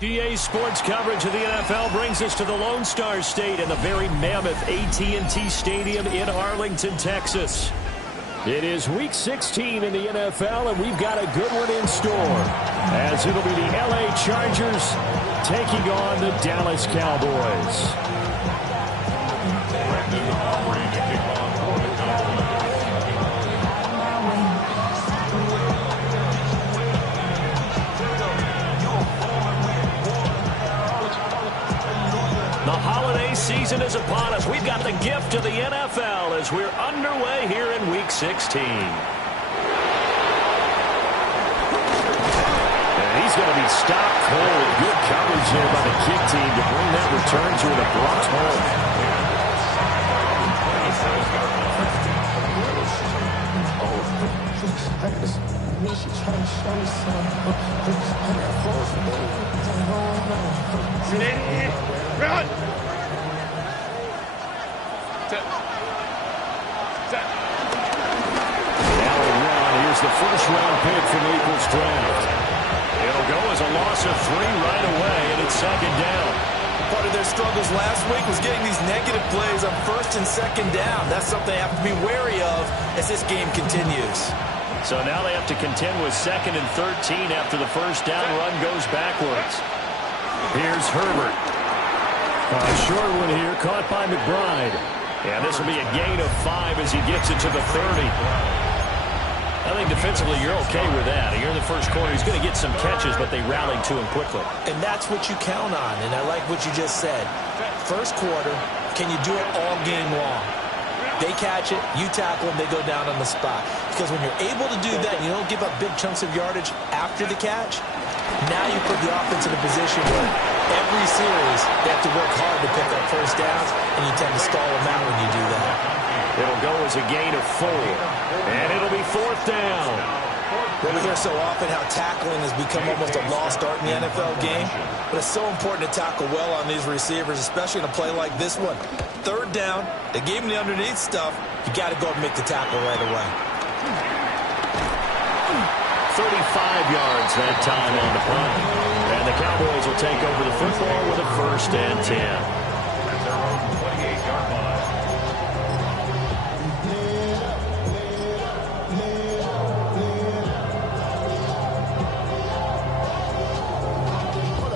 GA Sports coverage of the NFL brings us to the Lone Star State and the very mammoth AT&T Stadium in Arlington, Texas. It is Week 16 in the NFL, and we've got a good one in store, as it'll be the LA Chargers taking on the Dallas Cowboys. The holiday season is upon us. We've got the gift of the NFL as we're underway here in Week 16. And he's going to be stopped cold. Good coverage there by the kick team to bring that return to an abrupt halt. Run! Here's the first-round pick from April's draft. It'll go as a loss of 3 right away, and it's second down. Part of their struggles last week was getting these negative plays on first and second down. That's something they have to be wary of as this game continues. So now they have to contend with 2nd and 13 after the first down run goes backwards. Here's Herbert. A short one here, caught by McBride. And this will be a gain of 5 as he gets it to the 30. I think defensively you're okay with that. You're in the first quarter. He's going to get some catches, but they rallied to him quickly. And that's what you count on, and I like what you just said. First quarter, can you do it all game long? They catch it, you tackle them, they go down on the spot. Because when you're able to do that, you don't give up big chunks of yardage after the catch, now you put the offense in a position where every series they have to work hard to pick up first downs, and you tend to stall them out when you do that. It'll go as a gain of 4, and it'll be 4th down. Well, we hear so often how tackling has become almost a lost art in the NFL game, but it's so important to tackle well on these receivers, especially in a play like this one. 3rd down, they gave him the underneath stuff. You got to go and make the tackle right away. 35 yards that time on the punt, and the Cowboys will take over the football with a 1st and 10.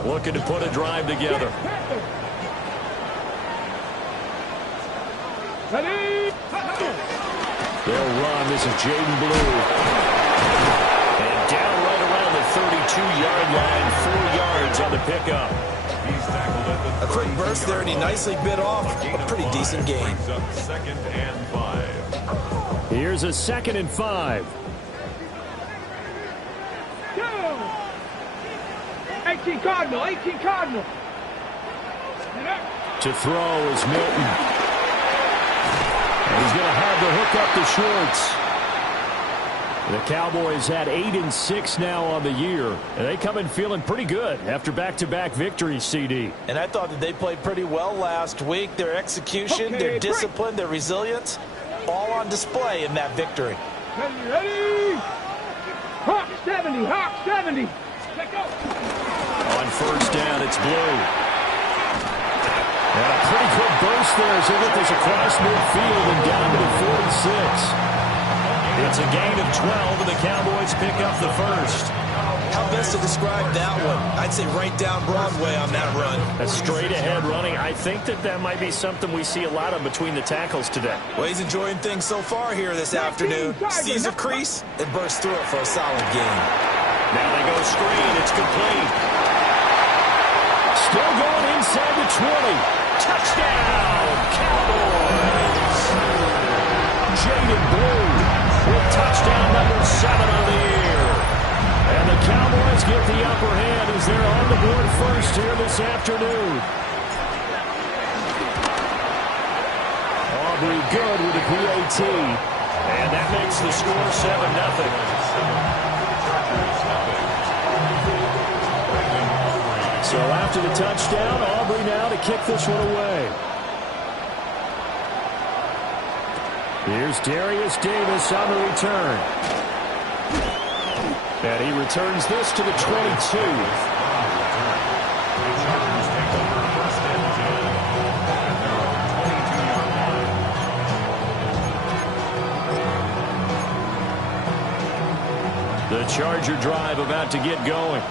Looking to put a drive together. Ready? They'll run. This is Jaden Blue. And down right around the 32-yard line. 4 yards on the pickup. A quick burst there, and he nicely bit off a pretty decent gain. 2nd and 5. Here's a 2nd and 5. 18 Cardinal, 18 Cardinal. To throw is Milton. And he's going to have the hook up the shorts. The Cowboys had 8 and 6 now on the year, and they come in feeling pretty good after back-to-back victories, CD. And I thought that they played pretty well last week. Their execution, their discipline, their resilience, all on display in that victory. Ready? Hawk 70, Hawk 70. Let go. On 1st down, it's Blue. And a pretty quick burst there as they get this across midfield and down to the 46. It's a gain of 12, and the Cowboys pick up the 1st. How best to describe that one? I'd say right down Broadway on that run. A straight-ahead running. I think that might be something we see a lot of between the tackles today. Well, he's enjoying things so far here this afternoon. Sees a crease and bursts through it for a solid gain. Now they go screen. It's complete. Still going inside the 20. Touchdown, Cowboys. Jaden Blue with touchdown number 7 on the year. And the Cowboys get the upper hand as they're on the board first here this afternoon. Aubrey good with the PAT. And that makes the score 7-0. So after the touchdown, Aubrey now to kick this one away. Here's Darius Davis on the return. And he returns this to the 22. The Charger drive about to get going.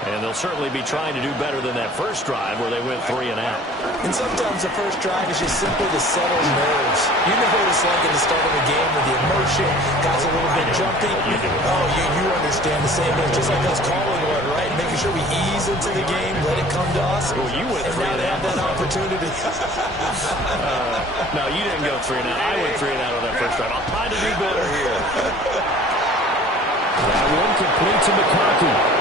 And they'll certainly be trying to do better than that first drive where they went 3 and out. And sometimes the first drive is just simply to settle nerves. You know what it's like at the start of a game with the emotion, guys a little bit jumpy. Oh, you understand the same thing. Just like us calling one, right? Making sure we ease into the game, let it come to us. Well, you went 3 and now and they out. have that opportunity. No, you didn't go 3 and out. I went 3 and out on that first drive. I'll try to do better here. That one complete to McConkey.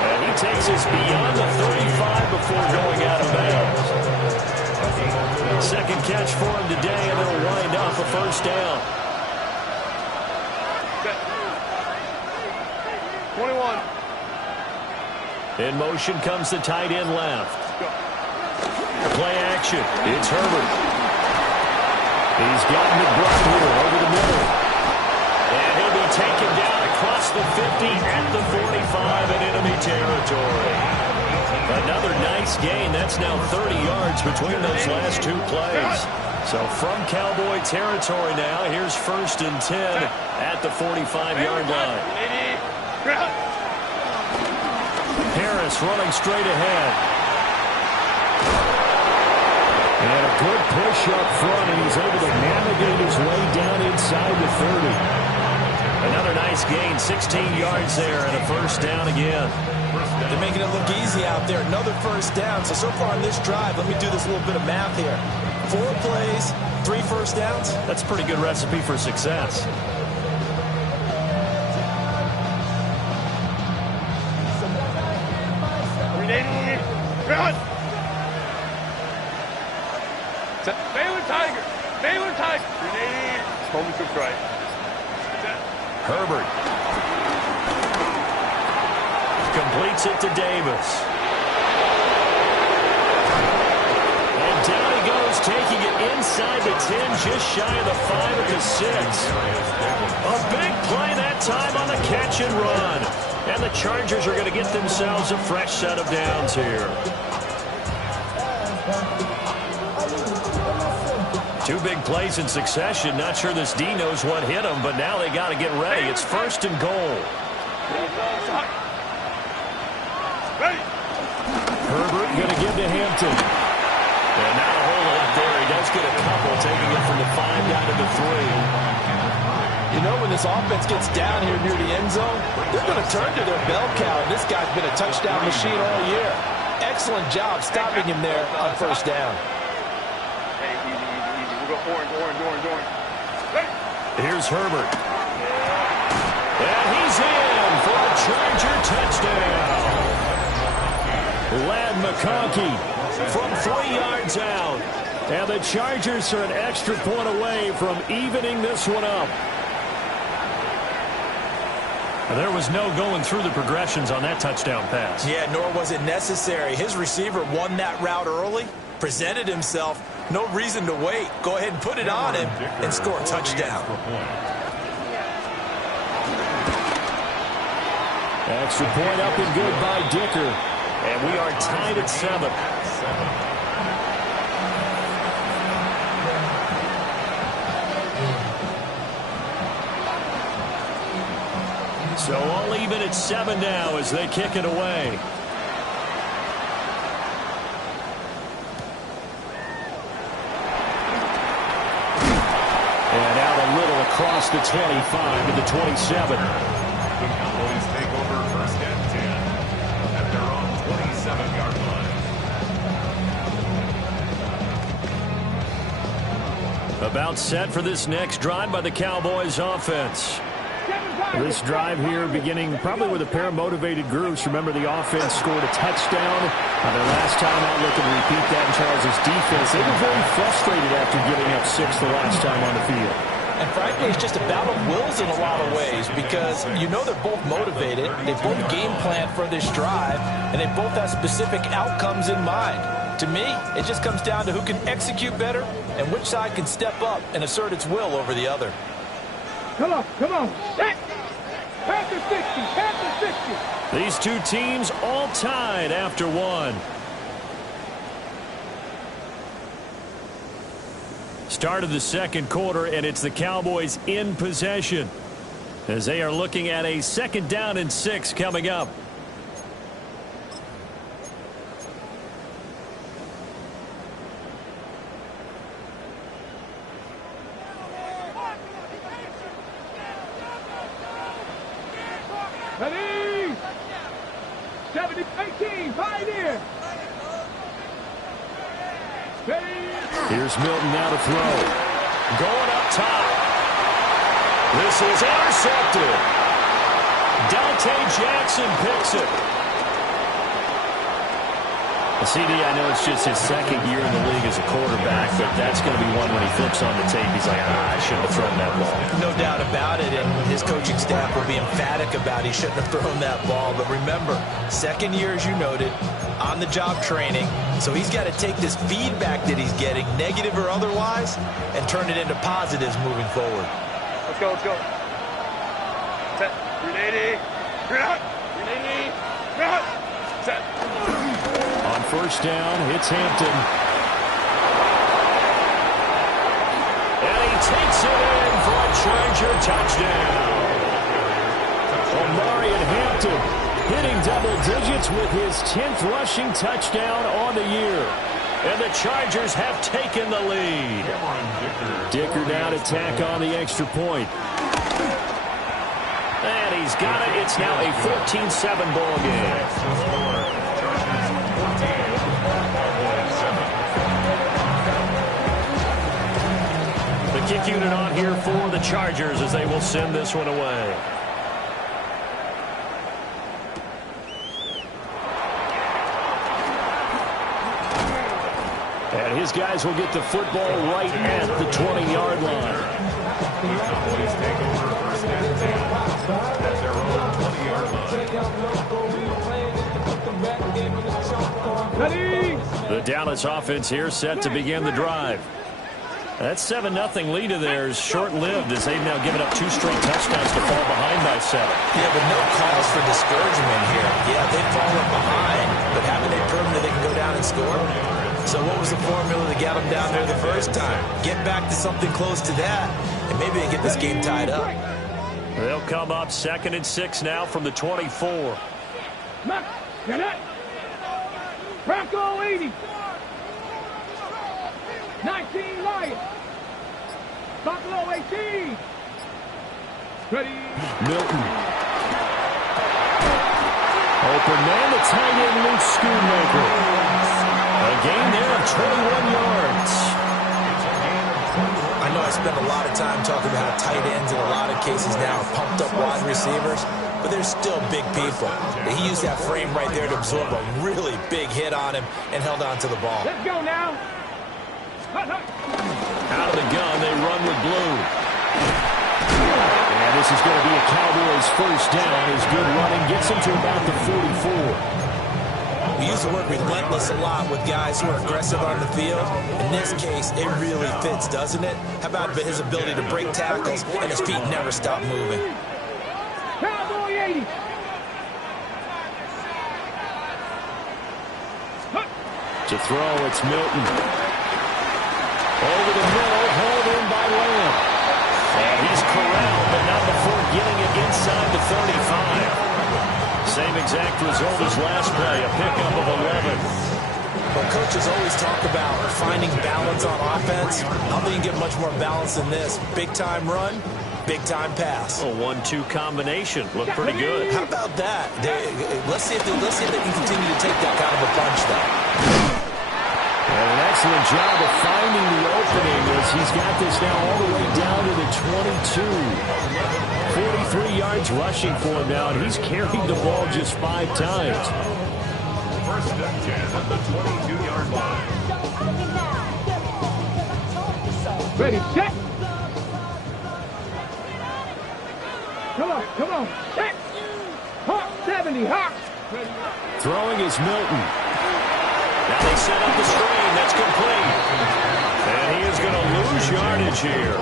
And he takes us beyond the 35 before going out of bounds. Second catch for him today, and it'll wind up a first down. 21. In motion comes the tight end left. Play action. It's Herbert. He's got McBride here over the middle. And he'll be taken down across the 50 at the 45 in enemy territory. Another nice gain. That's now 30 yards between those last 2 plays. So from Cowboy territory now, here's 1st and 10 at the 45-yard line. Harris running straight ahead. And a good push up front, and he's able to navigate his way down inside the 30. Another nice gain, 16 yards there, and a first down again. They're making it look easy out there. Another first down. So far on this drive, let me do this little bit of math here. 4 plays, 3 first downs. That's a pretty good recipe for success. Baylor Tiger. Baylor Tiger. Home to right. Herbert completes it to Davis. And down he goes, taking it inside the 10, just shy of the 5 at the 6. A big play that time on the catch and run. And the Chargers are going to get themselves a fresh set of downs here. 2 big plays in succession. Not sure this D knows what hit him, but now they got to get ready. It's 1st and goal. Herbert going to give to Hampton. And now a whole lot there. He does get a couple, taking it from the 5 down to the 3. You know, when this offense gets down here near the end zone, they're going to turn to their bell cow. And this guy's been a touchdown machine all year. Excellent job stopping him there on first down. Orange. Here's Herbert. And he's in for a Charger touchdown. Lad McConkey from 3 yards out. And the Chargers are an extra point away from evening this one up. There was no going through the progressions on that touchdown pass. Yeah, nor was it necessary. His receiver won that route early, presented himself. No reason to wait. Go ahead and put it on him and score a touchdown. Extra point up and good by Dicker. And we are tied at 7. So all even at 7 now as they kick it away. And out a little across the 25 to the 27. The Cowboys take over 1st and 10 at their own 27-yard line. About set for this next drive by the Cowboys offense. This drive here beginning probably with a pair of motivated groups. Remember, the offense scored a touchdown on their last time out. Looking to repeat that in Charles' defense. They were very frustrated after giving up 6 the last time on the field. And frankly, it's just a battle of wills in a lot of ways because you know they're both motivated, they both game plan for this drive, and they both have specific outcomes in mind. To me, it just comes down to who can execute better and which side can step up and assert its will over the other. Come on, come on. Past the 60, past the 60. These two teams all tied after one. Start of the second quarter, and it's the Cowboys in possession as they are looking at a 2nd down and 6 coming up. Ready? 70-18, Pioneer. Here's Milton now to throw. Going up top. This is intercepted. Dante Jackson picks it. CD, I know it's just his 2nd year in the league as a quarterback, but that's going to be one when he flips on the tape. He's like, I shouldn't have thrown that ball. No doubt about it, and his coaching staff will be emphatic about he shouldn't have thrown that ball. But remember, 2nd year, as you noted, on-the-job training. So he's got to take this feedback that he's getting, negative or otherwise, and turn it into positives moving forward. Let's go, let's go. Set. 380. Set. 380. Set. On 1st down, it's Hampton. And he takes it in for a Charger touchdown. Omarion Hampton hitting double digits with his 10th rushing touchdown on the year. And the Chargers have taken the lead. Dicker now to tack on the extra point. And he's got it. It's now a 14-7 ball game. The kick unit on here for the Chargers as they will send this one away. And his guys will get the football right at the 20-yard line. Cowboys take over 1st and 10 at their own 20-yard line. Ready? The Dallas offense here set to begin the drive. That 7-0 lead of theirs short-lived as they've now given up 2 straight touchdowns to fall behind by 7. Yeah, but no cause for discouragement here. Yeah, they've fallen behind, but haven't they proven that they can go down and score? So what was the formula to get them down there the first time? Get back to something close to that, and maybe they get this game tied up. They'll come up 2nd and 6 now from the 24. Bronco 80. 19 Lions. Buffalo 18. Ready? Milton. Open man, the tight end Luke Schoonmaker. A gain there of 21 yards. I know I spend a lot of time talking about how tight ends in a lot of cases now are pumped up wide receivers, but they're still big people. He used that frame right there to absorb a really big hit on him and held on to the ball. Let's go now. Out of the gun, they run with blue. And this is going to be a Cowboys 1st down as good running gets him to about the 44. We use the word relentless a lot with guys who are aggressive on the field. In this case, it really fits, doesn't it? How about his ability to break tackles and his feet never stop moving? Cowboy 80. To throw, it's Milton. Over the middle, hauled in by Lamb. And he's corralled, but not before getting it inside the 35. Same exact result as last play, a pickup of 11. Well, coaches always talk about finding balance on offense. I don't think you get much more balance than this. Big-time run, big-time pass. A 1-2 combination. Looked pretty good. How about that? Let's see if they can continue to take that kind of a punch, though. And an excellent job of finding the opening as he's got this now all the way down to the 22. 43 yards rushing for him now, and he's carried the ball just 5 times. 1st and 10 at the 22-yard line. Ready, set. Come on. Back. Hawk 70. Hawk. Throwing is Milton. Now they set up the screen. That's complete. And he is going to lose yardage here.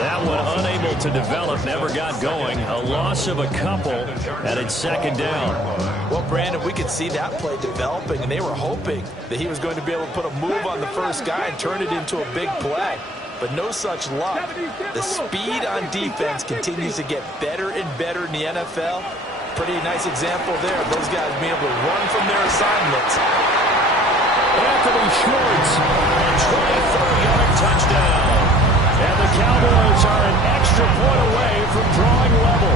That one unable to develop, never got going. A loss of a couple, and it's second down. Well, Brandon, we could see that play developing, and they were hoping that he was going to be able to put a move on the first guy and turn it into a big play. But no such luck. The speed on defense continues to get better and better in the NFL. Pretty nice example there of those guys being able to run from their assignments. Anthony Schwartz, a 24-yard touchdown. And the Cowboys are an extra point away from drawing level.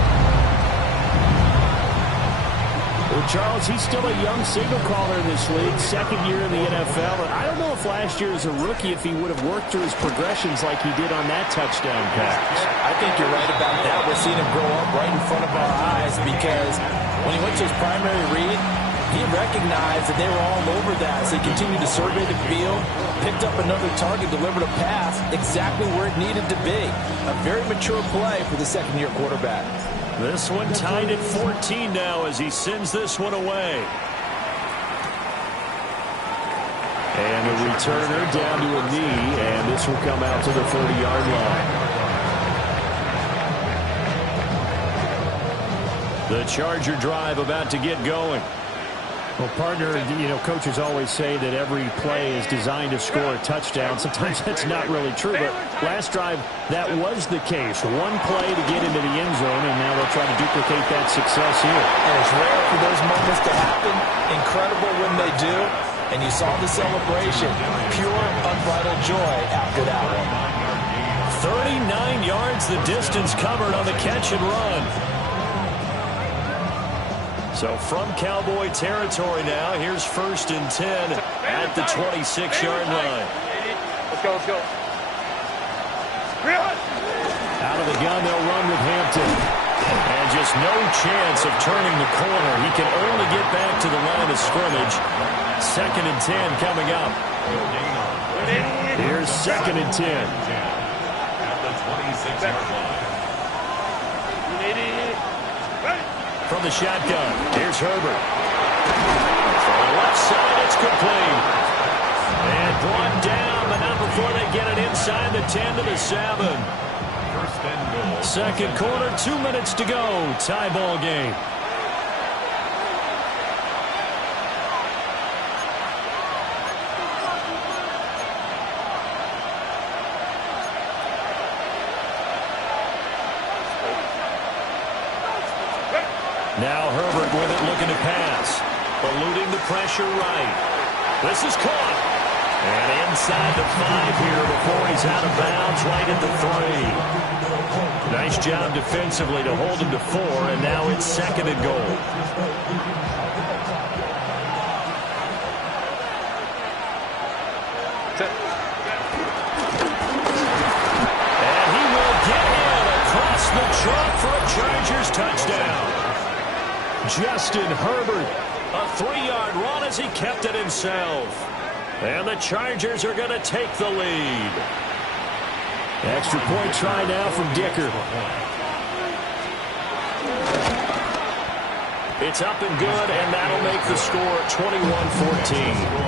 Well, Charles, he's still a young signal caller in this league, second year in the NFL. And I don't know if last year as a rookie, if he would have worked through his progressions like he did on that touchdown pass. I think you're right about that. We're seeing him grow up right in front of our eyes because when he went to his primary read, he recognized that they were all over that, so he continued to survey the field, picked up another target, delivered a pass exactly where it needed to be. A very mature play for the second-year quarterback. This one tied at 14 now as he sends this one away. And a returner down to a knee, and this will come out to the 30-yard line. The Charger drive about to get going. Well, partner, you know, coaches always say that every play is designed to score a touchdown. Sometimes that's not really true, but last drive, that was the case. One play to get into the end zone, and now they'll try to duplicate that success here. And it's rare for those moments to happen. Incredible when they do. And you saw the celebration. Pure, unbridled joy after that one. 39 yards the distance covered on the catch and run. So from Cowboy territory now, here's 1st and 10 at the 26-yard line. Let's go, let's go. Out of the gun, they'll run with Hampton. And just no chance of turning the corner. He can only get back to the line of scrimmage. 2nd and 10 coming up. Here's 2nd and 10. At the 26-yard line. From the shotgun, here's Herbert. From the left side, it's complete. And brought down, but not before they get it inside the 10 to the 7. First and goal. Second quarter, 2 minutes to go. Tie ball game. Now Herbert with it, looking to pass. Eluding the pressure right. This is caught. And inside the 5 here before he's out of bounds, right at the 3. Nice job defensively to hold him to 4, and now it's 2nd and goal. And he will get in across the chalk for a Chargers touchdown. Justin Herbert, a 3-yard run as he kept it himself. And the Chargers are going to take the lead. Extra point try now from Dicker. It's up and good, and that'll make the score 21-14.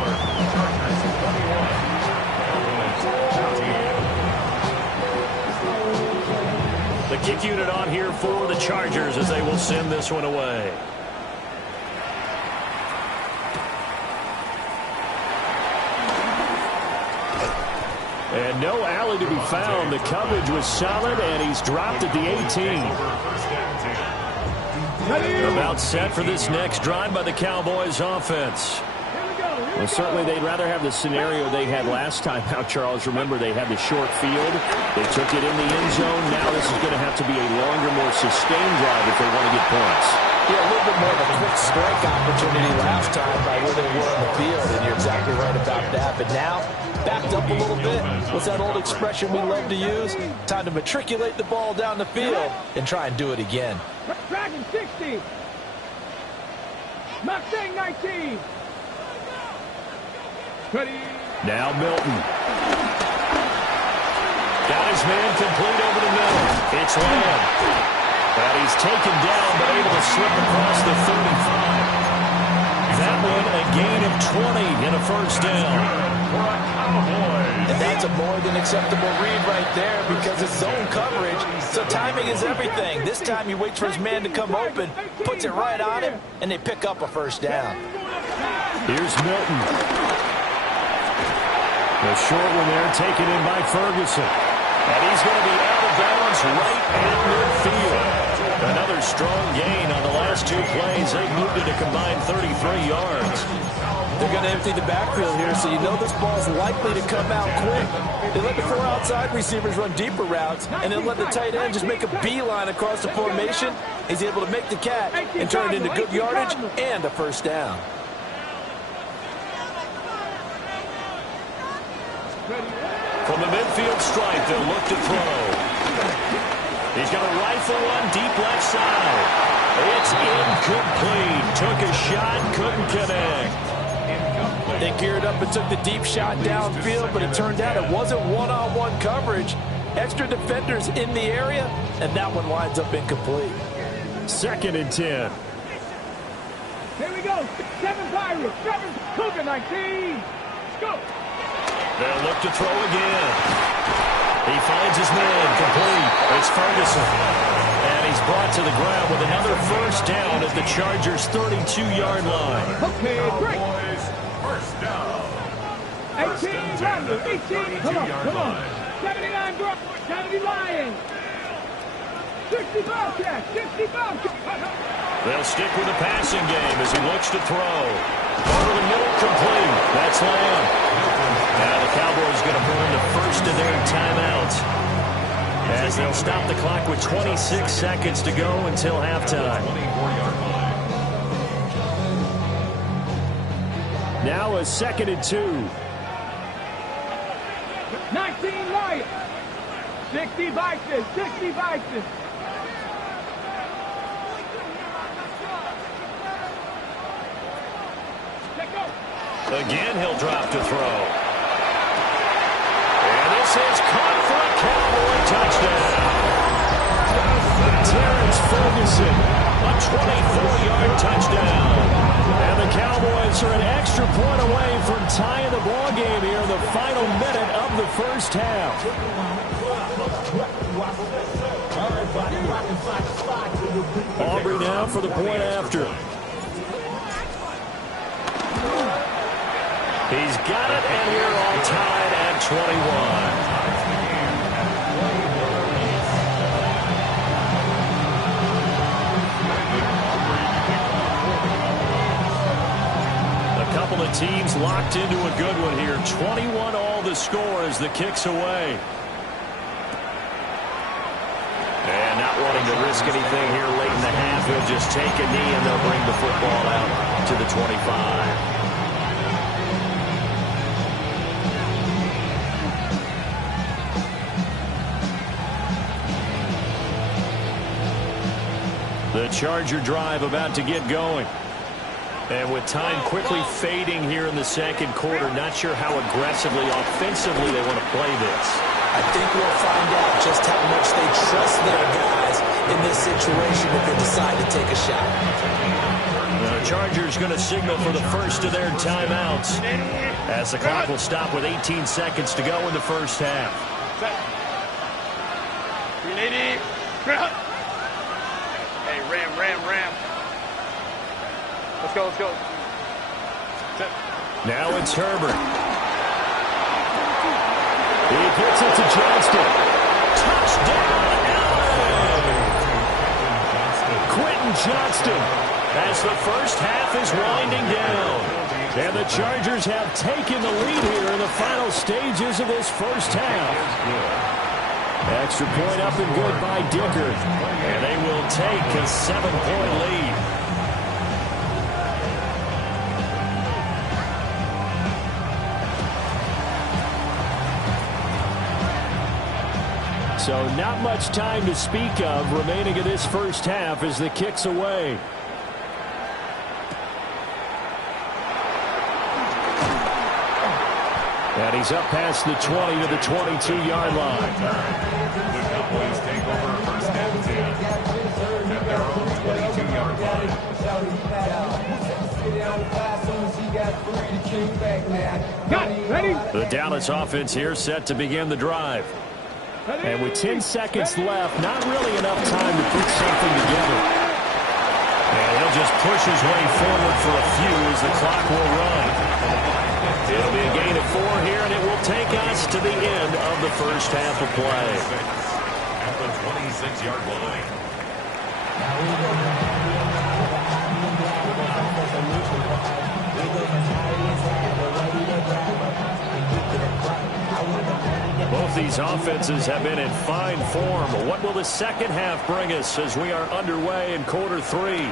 The kick unit on here for the Chargers as they will send this one away. And no alley to be found. The coverage was solid, and he's dropped at the 18. About set for this next drive by the Cowboys offense. Well, certainly they'd rather have the scenario they had last time out, Charles. Remember, they had the short field. They took it in the end zone. Now this is going to have to be a longer, more sustained drive if they want to get points. Yeah, a little bit more of a quick strike opportunity last time by where they were on the field, and you're exactly right about that. But now, backed up a little bit. What's that old expression we love to use? Time to matriculate the ball down the field and try and do it again. Dragon 60. Mustang 19. Now Milton. Got his man complete over the middle. It's Lamb. And he's taken down, but able to slip across the 35. That one a gain of 20 and a first down. And that's a more than acceptable read right there because it's zone coverage, so timing is everything. This time he waits for his man to come open, puts it right on him, and they pick up a first down. Here's Milton. The short one there taken in by Ferguson. And he's going to be out of bounds right at midfield. Another strong gain on the last two plays. They've moved it a combined 33 yards. They're going to empty the backfield here, so you know this ball's likely to come out quick. They let the 4 outside receivers run deeper routes, and then let the tight end just make a beeline across the formation. He's able to make the catch and turn it into good yardage and a first down. From the midfield stripe, they'll look to throw. He's going to rifle one deep left side. It's incomplete. Took a shot, couldn't connect. They geared up and took the deep shot downfield, but it turned out it wasn't one-on-one coverage. Extra defenders in the area, and that one winds up incomplete. 2nd and 10. Here we go. 7 Pirates. 7 Cougar 19. Let's go. They'll look to throw again. He finds his man complete. It's Ferguson. And he's brought to the ground with another first down at the Chargers' 32-yard line. Okay, great. First down. 18 Rogers. 18. Come on. 79 Brock. Kennedy Lions. 60 Bobcats. 60 Bobcats. They'll stick with the passing game as he looks to throw. Over the middle, complete. That's Lamb. Now the Cowboys going to burn the first of their timeouts as they'll stop the clock with 26 seconds to go until halftime. Now a 2nd and 2. 19 Lions. 60 Bison. 60 Bison. Again, he'll drop to throw. And this is caught for a Cowboy touchdown. Terrence Ferguson, a 24-yard touchdown. And the Cowboys are an extra point away from tying the ball game here in the final minute of the first half. Aubrey now for the point after. He's got it, and we're all tied at 21. A couple of teams locked into a good one here. 21 all the score as the kick's away. And not wanting to risk anything here late in the half, he'll just take a knee, and they'll bring the football out to the 25. The Charger drive about to get going. And with time quickly fading here in the second quarter, not sure how aggressively, offensively they want to play this. I think we'll find out just how much they trust their guys in this situation if they decide to take a shot. The Chargers going to signal for the first of their timeouts as the clock will stop with 18 seconds to go in the first half. Ram. Let's go. Now it's Herbert. He puts it to Johnston. Touchdown, LA! Quentin Johnston as the first half is winding down. And the Chargers have taken the lead here in the final stages of this first half. Extra point up and good by Dicker. And they will take a 7-point lead. So not much time to speak of remaining in this first half as the kick's away. And he's up past the 20 to the 22-yard line. The Cowboys take over first and 10. Got it. Ready? The Dallas offense here set to begin the drive. And with 10 seconds left, not really enough time to put something together. And he'll just push his way forward for a few as the clock will run. It'll be a gain of 4 here, and it will take us to the end of the first half of play. At the 26-yard line. Both these offenses have been in fine form. What will the second half bring us as we are underway in quarter 3?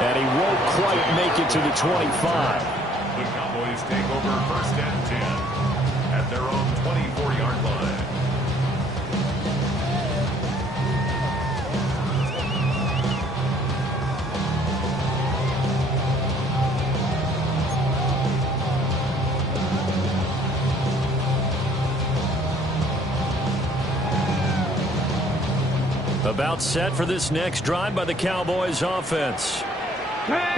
And he won't quite make it to the 25. The Cowboys take over first and 10 at their own 24-yard line. About set for this next drive by the Cowboys offense.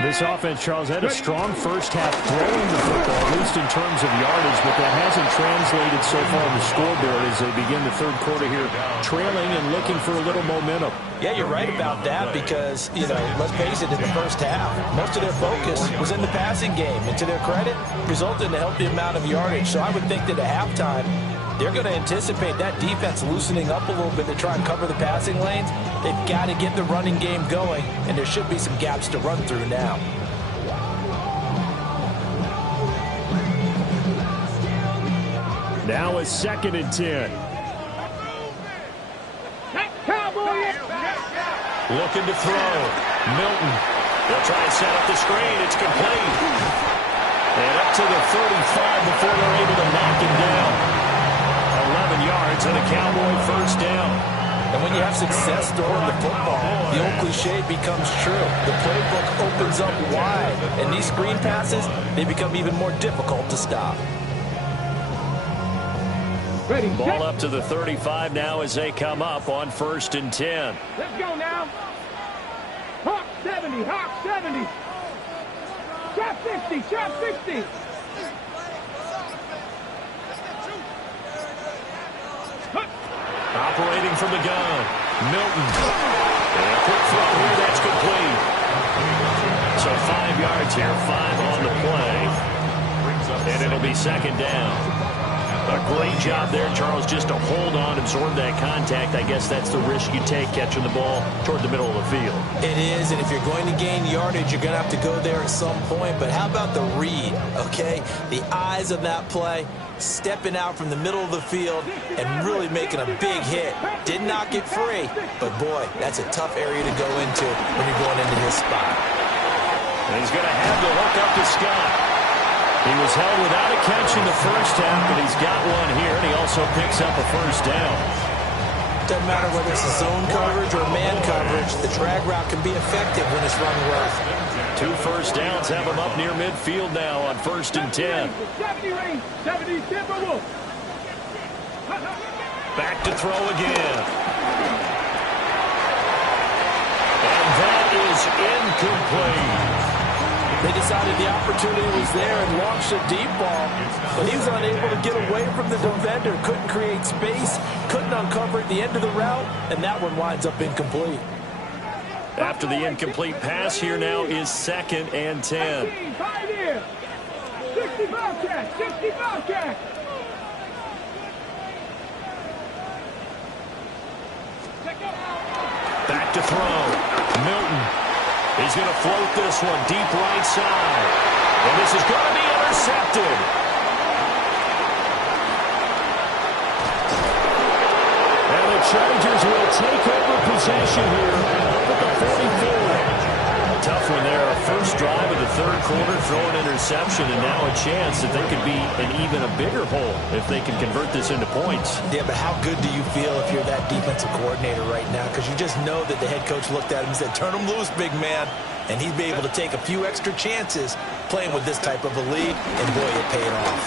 This offense, Charles, had a strong first half throwing the football, at least in terms of yardage, but that hasn't translated so far on the scoreboard as they begin the third quarter here, trailing and looking for a little momentum. Yeah, you're right about that because, let's face it, in the first half, most of their focus was in the passing game. And to their credit, resulted in a healthy amount of yardage. So I would think that at halftime, they're going to anticipate that defense loosening up a little bit to try and cover the passing lanes. They've got to get the running game going, and there should be some gaps to run through now. Now a 2nd and 10. Looking to throw. Milton. They'll try and set up the screen. It's complete. And up to the 35 before they're able to knock him down. 11 yards and a Cowboy first down. And when you have success throwing the football, the old cliche becomes true. The playbook opens up wide, and these screen passes, they become even more difficult to stop. Ready. Ball up to the 35 now as they come up on 1st and 10. Let's go now. Hawk 70, Hawk 70. Shot 60, shot 60. Operating from the gun. Milton. And a quick throw here. That's complete. So 5 yards here. 5 on the play. And it'll be 2nd down. A great job there, Charles, just to hold on, absorb that contact. I guess that's the risk you take catching the ball toward the middle of the field. It is, and if you're going to gain yardage, you're going to have to go there at some point. But how about the read, okay? The eyes of that play, stepping out from the middle of the field and really making a big hit. Did not get free, but boy, that's a tough area to go into when you're going into his spot. And he's going to have to hook up to Scott. He was held without a catch in the first half, but he's got one here, and he also picks up a first down. Doesn't matter whether it's a zone coverage or man coverage, the drag route can be effective when it's run well. 2 first downs have him up near midfield now on 1st and 10. 70 range, 70 Timberwolves. Back to throw again. And that is incomplete. They decided the opportunity was there and launched a deep ball, but he was unable to get away from the defender, couldn't create space, couldn't uncover at the end of the route, and that one winds up incomplete. After the incomplete pass, here now is 2nd and 10. 65 catch, 65 catch. Back to throw. Milton. He's going to float this one deep right side. And this is going to be intercepted. And the Chargers will take over possession here up at the 44. Tough one there. First drive of the third quarter, throw an interception, and now a chance that they could be in even a bigger hole if they can convert this into points. Yeah, but how good do you feel if you're that defensive coordinator right now? Because you just know that the head coach looked at him and said, turn him loose, big man. And he'd be able to take a few extra chances playing with this type of a lead, and boy, it paid off.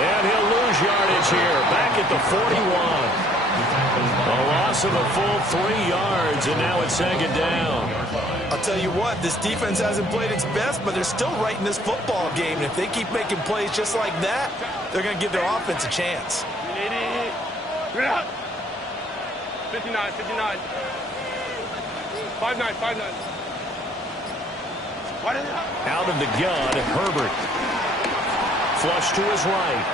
And he'll lose yardage here, back at the 41. A loss of a full 3 yards, and now it's second down. I'll tell you what, this defense hasn't played its best, but they're still right in this football game. And if they keep making plays just like that, they're going to give their offense a chance. 59, 59. 5-9, 5-9. Out of the gun, Herbert. Flush to his right.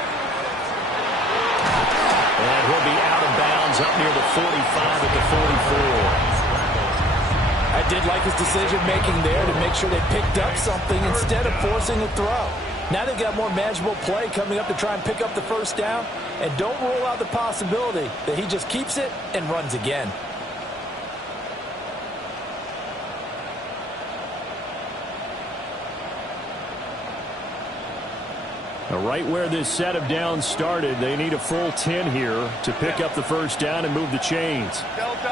And he'll be out of bounds up near the 45 at the 44. I did like his decision-making there to make sure they picked up something instead of forcing a throw. Now they've got more manageable play coming up to try and pick up the first down. And don't rule out the possibility that he just keeps it and runs again. Right where this set of downs started, they need a full 10 here to pick up the first down and move the chains. Let's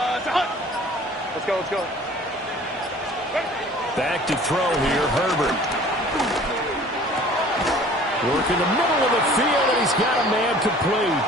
go, let's go. Back to throw here, Herbert. Work in the middle of the field, and he's got a man complete.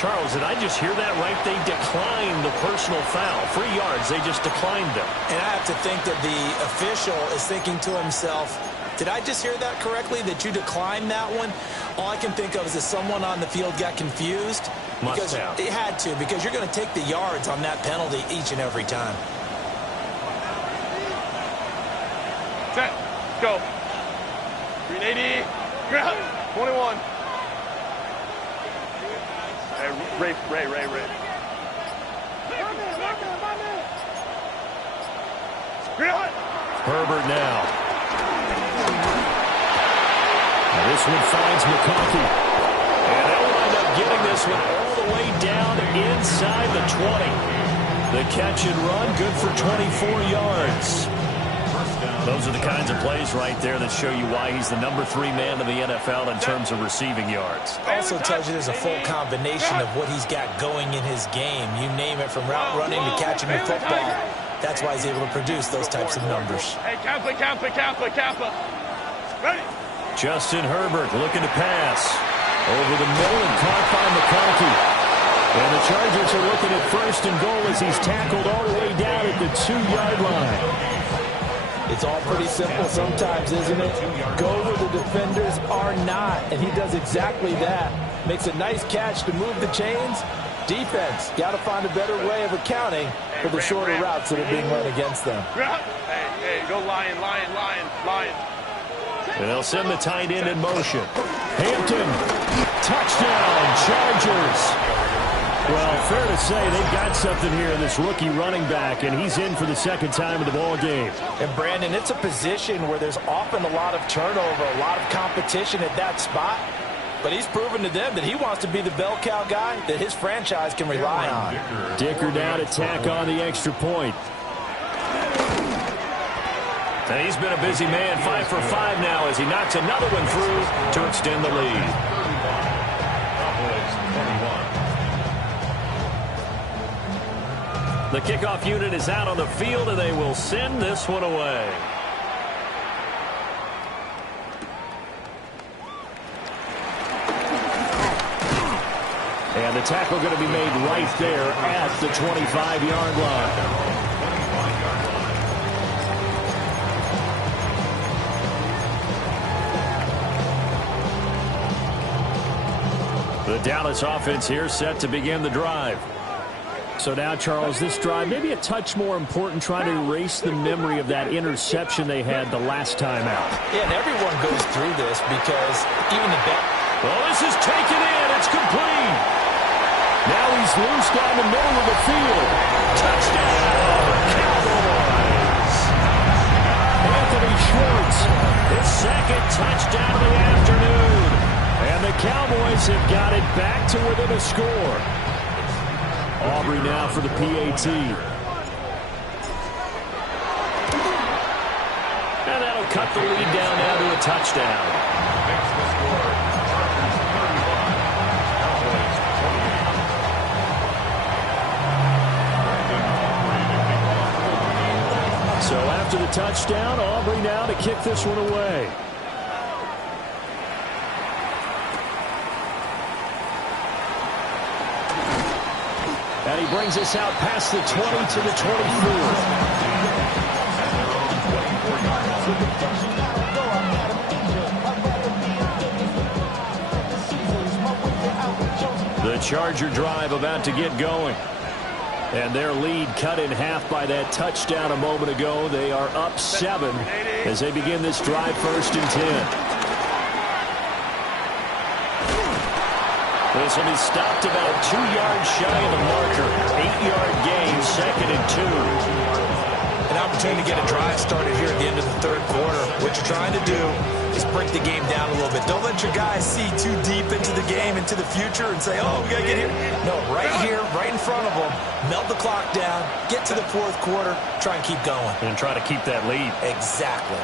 Charles, did I just hear that right? They declined the personal foul. 3 yards, they just declined them. And I have to think that the official is thinking to himself, did I just hear that correctly, that you declined that one? All I can think of is that someone on the field got confused. Must have. It had to, because you're going to take the yards on that penalty each and every time. Set. Go. 380. 21. Ray. Herbert now. This one finds McConkey. And they'll wind up getting this one all the way down inside the 20. The catch and run, good for 24 yards. Those are the kinds of plays right there that show you why he's the #3 man in the NFL in terms of receiving yards. Also tells you there's a full combination of what he's got going in his game. You name it, from route running to catching the football. That's why he's able to produce those types of numbers. Hey, Kappa. Ready. Justin Herbert looking to pass. Over the middle and caught by McConkey. And the Chargers are looking at 1st and goal as he's tackled all the way down at the 2-yard line. It's all pretty simple sometimes, isn't it? Go where the defenders are not, and he does exactly that. Makes a nice catch to move the chains. Defense, got to find a better way of accounting for the shorter routes that are being run against them. Hey, go Lion. And they'll send the tight end in motion. Hampton, touchdown, Chargers. Well, fair to say they've got something here in this rookie running back, and he's in for the second time of the ball game. And, Brandon, it's a position where there's often a lot of turnover, a lot of competition at that spot. But he's proven to them that he wants to be the bell cow guy that his franchise can rely on. Dicker down to tack on the extra point. And he's been a busy man, 5 for 5 now as he knocks another one through to extend the lead. The kickoff unit is out on the field, and they will send this one away. And the tackle going to be made right there at the 25-yard line. The Dallas offense here set to begin the drive. So now, Charles, this drive maybe a touch more important, trying to erase the memory of that interception they had the last time out. Yeah, and everyone goes through this because even the best. Well, this is taken in. It's complete. Now he's loose down the middle of the field. Touchdown, Cowboys. Anthony Schwartz, his second touchdown of the afternoon. And the Cowboys have got it back to within a score. Aubrey now for the PAT. And that'll cut the lead down now to a touchdown. So after the touchdown, Aubrey now to kick this one away. he brings us out past the 20 to the 24. The Charger drive about to get going. And their lead cut in half by that touchdown a moment ago. They are up 7 as they begin this drive, 1st and 10. This will be stopped about 2 yards shy of the marker. 8-yard gain, 2nd and 2. An opportunity to get a drive started here at the end of the 3rd quarter. What you're trying to do is break the game down a little bit. Don't let your guys see too deep into the game, into the future, and say, oh, we got to get here. No, right here, right in front of them, melt the clock down, get to the 4th quarter, try and keep going. And try to keep that lead. Exactly.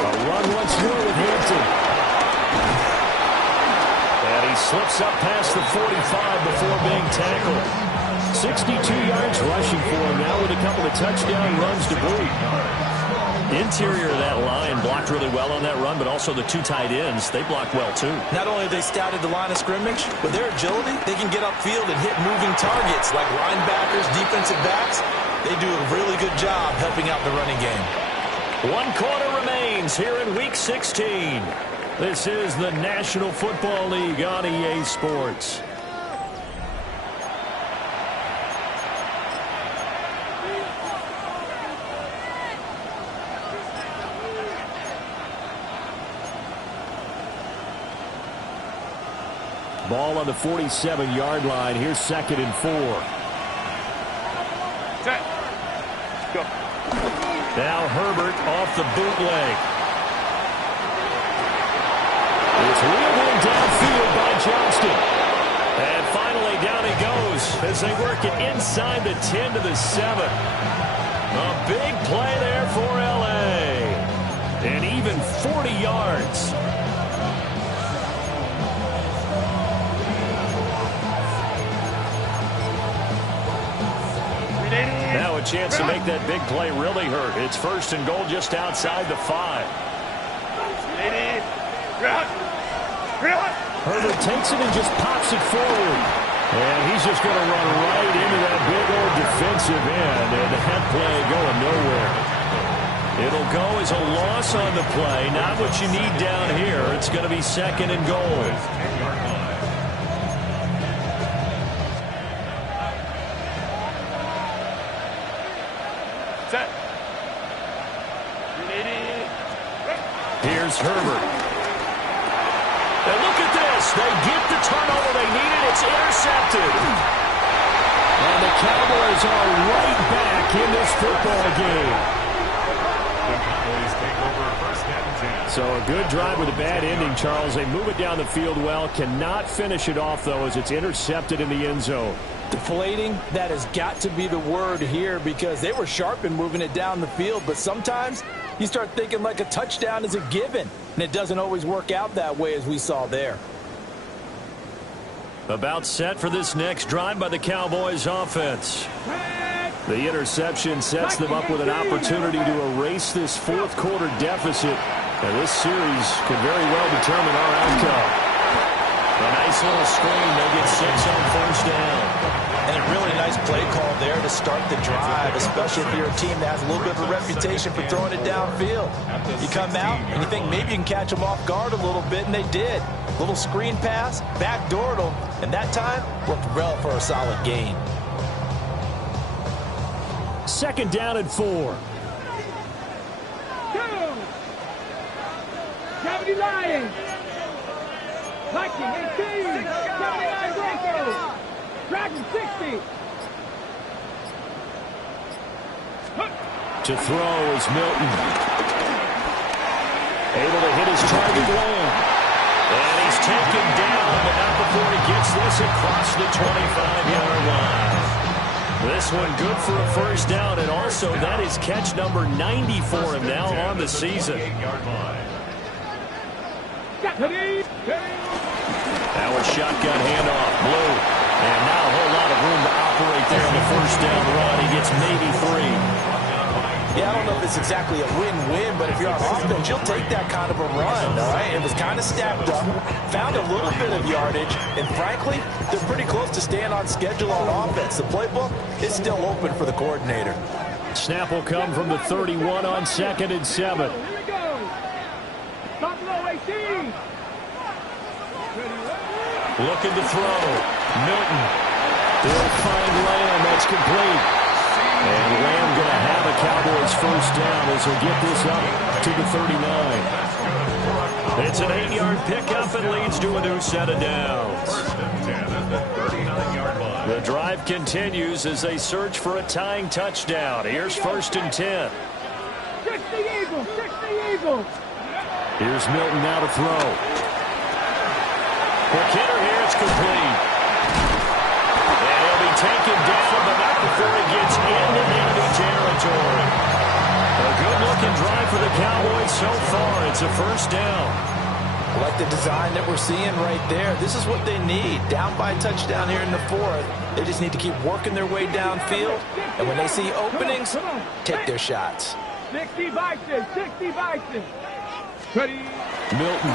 A run once more with Hampton. And he slips up past the 45 before being tackled. 62 yards rushing for him now with a couple of touchdown runs to boot. Interior of that line blocked really well on that run, but also the 2 tight ends, they blocked well too. Not only have they scouted the line of scrimmage, but their agility, they can get upfield and hit moving targets like linebackers, defensive backs. They do a really good job helping out the running game. 1 quarter remains here in Week 16. This is the National Football League on EA Sports. Ball on the 47-yard line. Here's 2nd and 4. Set. Go. Now Herbert off the bootleg. It's wheeled in downfield by Johnston. And finally down he goes as they work it inside the 10 to the 7. A big play there for L.A. And even 40 yards. Now a chance to make that big play really hurt. It's 1st and goal just outside the 5. Herbert takes it and just pops it forward. And he's just going to run right into that big old defensive end. And that play going nowhere. It'll go as a loss on the play. Not what you need down here. It's going to be 2nd and goal. Set. Here's Herbert. And look at this. They get the turnover they needed. It's intercepted. And the Cowboys are right back in this football game. The Cowboys take over 1st and 10. So a good drive with a bad ending, Charles. They move it down the field well. Cannot finish it off, though, as it's intercepted in the end zone. Deflating, that has got to be the word here because they were sharp in moving it down the field, but sometimes you start thinking like a touchdown is a given, and it doesn't always work out that way as we saw there. About set for this next drive by the Cowboys offense. The interception sets them up with an opportunity to erase this 4th quarter deficit. And this series could very well determine our outcome. A nice little screen. They get 6 on 1st down. And a really nice play call there to start the drive, especially if you're a team that has a little bit of a reputation for throwing it downfield. You come out and you think maybe you can catch them off guard a little bit, and they did. Little screen pass, backdoored them, and that time worked well for a solid gain. 2nd down and 4. Go! Gravity Lions! Viking 18! 79 Broncos! Dragon 60! To throw is Milton. Able to hit his target long. And he's taken down, but not before he gets this across the 25-yard line. This one good for a 1st down, and also that is catch number 90 for him now on the season. Now a shotgun handoff, Blue. And now a whole lot of room to operate there on the 1st down run. He gets maybe 3. Yeah, I don't know if it's exactly a win-win, but if you're on offense, you'll take that kind of a run, all right? It was kind of stacked up, found a little bit of yardage, and frankly, they're pretty close to staying on schedule on offense. The playbook is still open for the coordinator. Snap will come from the 31 on 2nd and 7. Here we go. Buffalo 18. Looking to throw. Milton. They'll find Lamb. That's complete. And Lamb going to have a Cowboys first down as he'll get this up to the 39. It's an 8-yard pickup and leads to a new set of downs. The drive continues as they search for a tying touchdown. Here's 1st and 10. 60 Eagles, 60 Eagles. Here's Milton now to throw. Quick hitter here, it's complete. And he'll be taken down, but not before he gets into enemy territory. A good-looking drive for the Cowboys so far. It's a first down. I like the design that we're seeing right there. This is what they need. Down by a touchdown here in the 4th. They just need to keep working their way downfield. And when they see openings, take their shots. 60 Bison, 60 Bison. Ready. Milton.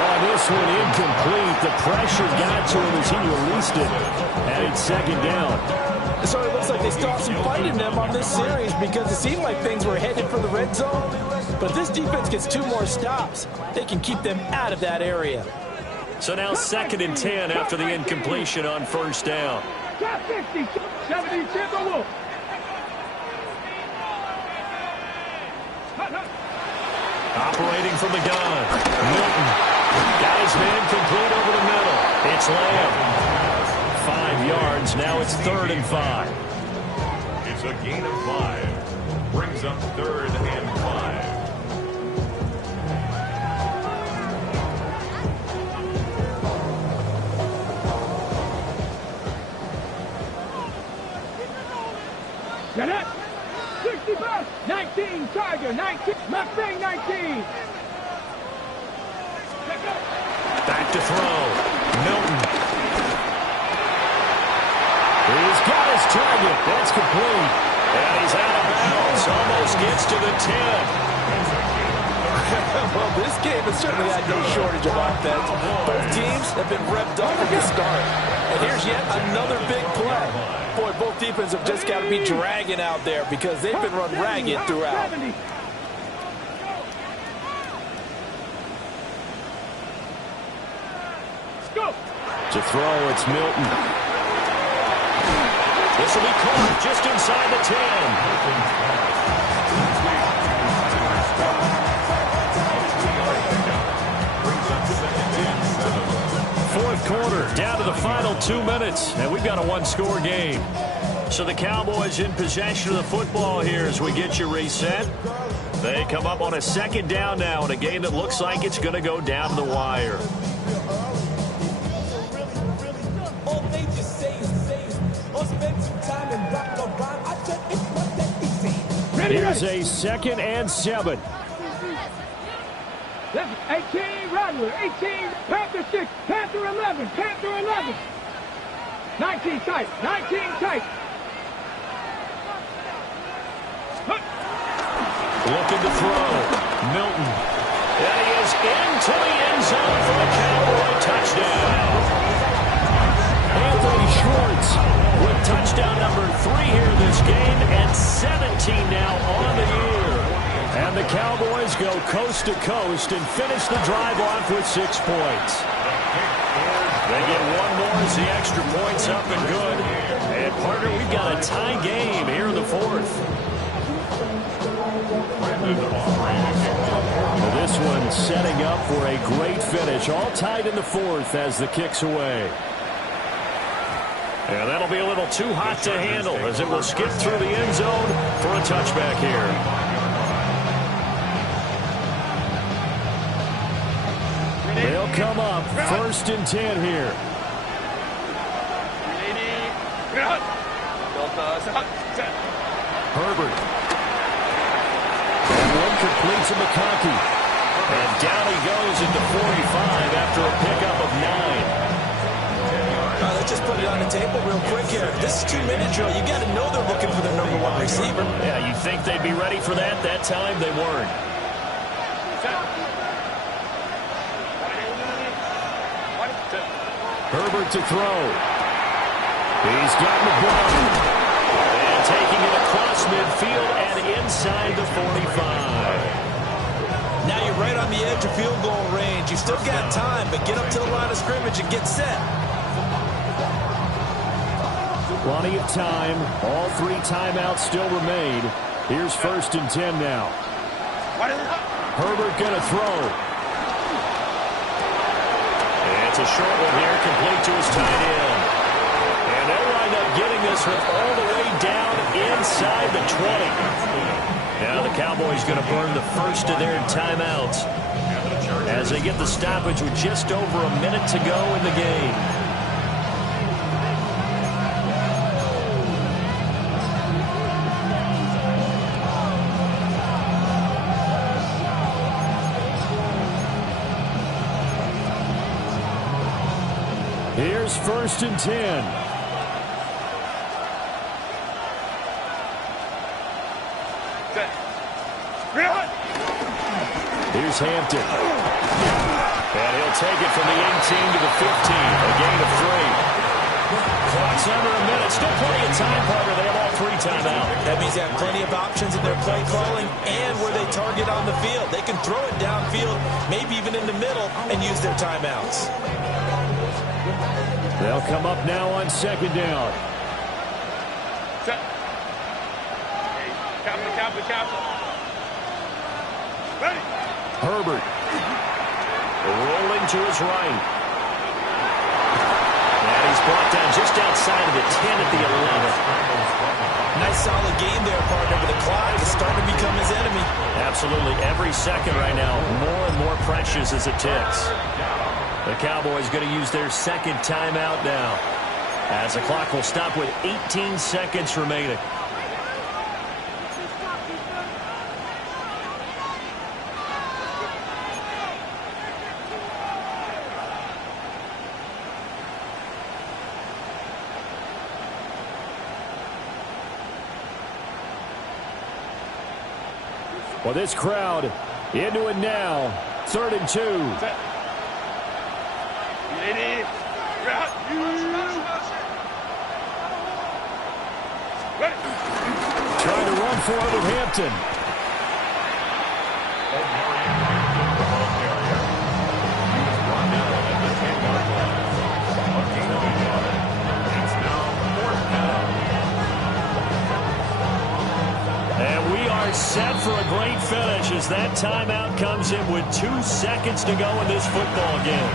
Oh, this one incomplete. The pressure got to him as he released it. And it's 2nd down. So it looks like they still have some fight in them on this series because it seemed like things were headed for the red zone. But if this defense gets 2 more stops, they can keep them out of that area. So now 2nd and 10 after the incompletion on first down. Top 50, 70 Timberwolves. Operating from the gun. Milton. Got his man complete over the middle. It's Lamb. 5 yards. Now it's 3rd and 5. It's a gain of 5. Brings up 3rd and 5. Get up. 65, 19, Tiger, 19, Mustang 19. Back to throw. Milton. He's got his target. That's complete. And he's out of bounds. Almost gets to the 10. Well, this game has certainly had no shortage of offense. Both teams have been revved up from the start. And here's yet another big play. Boy, both defenses have just got to be dragging out there because they've been run ragged throughout. To throw, it's Milton. This will be caught just inside the 10. Fourth quarter, down to the final 2 minutes, and we've got a 1-score game. So the Cowboys in possession of the football here as we get you reset. They come up on a 2nd down now in a game that looks like it's going to go down to the wire. Here's a 2nd and 7. 18, Rattler, 18, Panther 6, Panther 11, Panther 11. 19 tight, 19 tight. Looking to throw. Milton. And he is into the end zone for a Cowboy touchdown. Anthony Schwartz With touchdown number 3 here this game and 17 now on the year. And the Cowboys go coast to coast and finish the drive off with 6 points. They get one more as the extra point's up and good. And, partner, we've got a tie game here in the 4th. Well, this one setting up for a great finish. All tied in the 4th as the kick's away. And that'll be a little too hot to handle as it will skip through the end zone for a touchback here. They'll come up 1st and 10 here. Herbert. And one complete to McConkey. And down he goes at the 45 after a pickup of 9. That's just put it on the table real quick here. This is 2-minute drill. You got to know they're looking for their #1 receiver. Yeah, you think they'd be ready for that? That time they weren't. Herbert to throw. He's got McBride. And taking it across midfield and inside the 45. Now you're right on the edge of field goal range. You've still got time, but get up to the line of scrimmage and get set. Plenty of time. All 3 timeouts still remain. Here's 1st and 10 now. Herbert going to throw. It's a short one here, complete to his tight end. And they'll wind up getting this one all the way down inside the 20. Now the Cowboys going to burn the first of their timeouts as they get the stoppage with just over a minute to go in the game. Here's 1st and 10. Here's Hampton. And he'll take it from the 18 to the 15. A gain of 3. Clock's under a minute. Still plenty of time, partner. They have all 3 timeouts. That means they have plenty of options in their play calling and where they target on the field. They can throw it downfield, maybe even in the middle, and use their timeouts. They'll come up now on 2nd down. Set. Captain. Ready. Herbert. Rolling to his right. And he's brought down just outside of the 10 at the 11. Nice solid game there, partner, but the clock is starting to become his enemy. Absolutely. Every second right now, more and more precious as it ticks. The Cowboys going to use their 2nd timeout now, as the clock will stop with 18 seconds remaining. Well, this crowd into it now. 3rd and 2. Trying to run for it with Hampton. And we are set for a great finish as that timeout comes in with 2 seconds to go in this football game.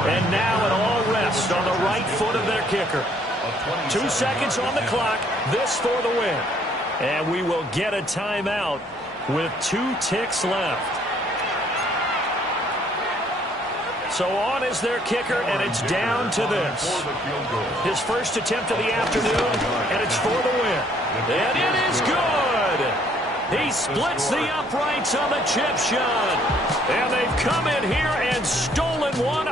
And now it all rests on the right foot of their kicker. 2 seconds on the clock, this for the win. And we will get a timeout with 2 ticks left. So on is their kicker, and it's down to this. His first attempt of the afternoon, and it's for the win. And it is good. He splits the uprights on the chip shot. And they've come in here and stolen one.